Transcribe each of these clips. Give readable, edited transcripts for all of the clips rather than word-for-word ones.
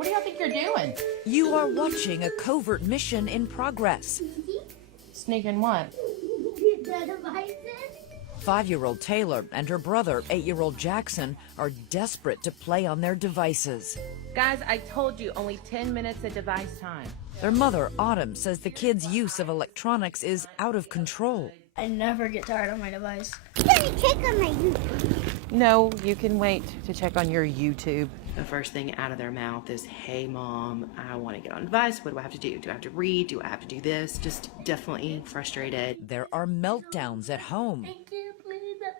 What do y'all think you're doing? You are watching a covert mission in progress. Sneaking what? The devices. 5-year-old Taylor and her brother, 8-year-old Jackson, are desperate to play on their devices. Guys, I told you, only 10 minutes of device time. Their mother, Autumn, says the kids' use of electronics is out of control. I never get tired on my device. Let me check on my YouTube. No, you can wait to check on your YouTube. The first thing out of their mouth is, hey mom, I want to get on a device. What do I have to do? Do I have to read? Do I have to do this? Just definitely frustrated. There are meltdowns at home I can't play the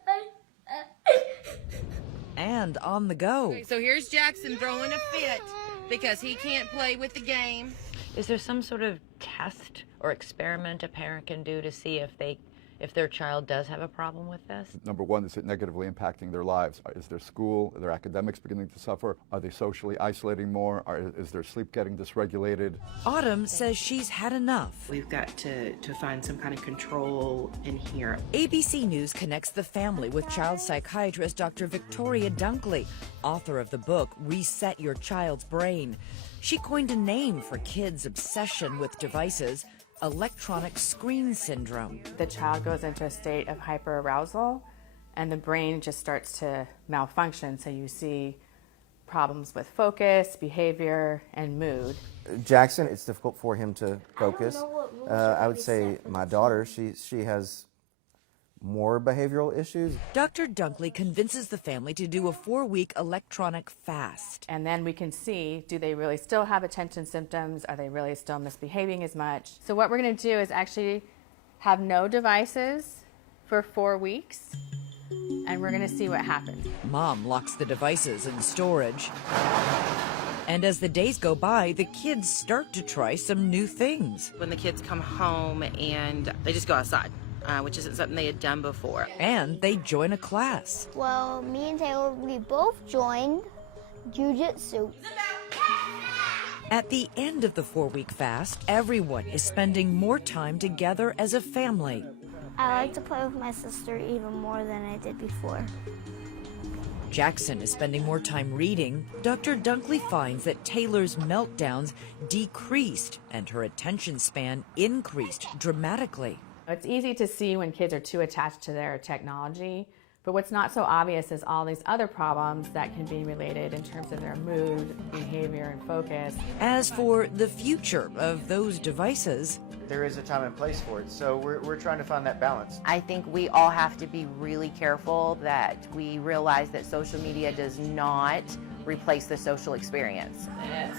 and on the go. So here's Jackson throwing a fit because he can't play with the game. Is there some sort of test or experiment a parent can do to see if their child does have a problem with this? Number one, is it negatively impacting their lives? Is their school, their academics beginning to suffer? Are they socially isolating more? Is their sleep getting dysregulated? Autumn says she's had enough. We've got to find some kind of control in here. ABC News connects the family with child psychiatrist Dr. Victoria Dunkley, author of the book Reset Your Child's Brain. She coined a name for kids' obsession with devices: electronic screen syndrome. The child goes into a state of hyperarousal and the brain just starts to malfunction. So you see problems with focus, behavior, and mood. Jackson, it's difficult for him to focus. I would say my daughter, she has more behavioral issues. Dr. Dunkley convinces the family to do a 4-week electronic fast. And then we can see, do they really still have attention symptoms? Are they really still misbehaving as much? So what we're going to do is actually have no devices for 4 weeks, and we're going to see what happens. Mom locks the devices in storage. And as the days go by, the kids start to try some new things. When the kids come home and they just go outside, which isn't something they had done before. And they join a class. Well, me and Taylor, we both joined Jiu-Jitsu. At the end of the 4-week fast, everyone is spending more time together as a family. I like to play with my sister even more than I did before. Jackson is spending more time reading. Dr. Dunkley finds that Taylor's meltdowns decreased and her attention span increased dramatically. It's easy to see when kids are too attached to their technology, but what's not so obvious is all these other problems that can be related in terms of their mood, behavior, and focus. As for the future of those devices, there is a time and place for it, so we're trying to find that balance. I think we all have to be really careful that we realize that social media does not replace the social experience. Yes,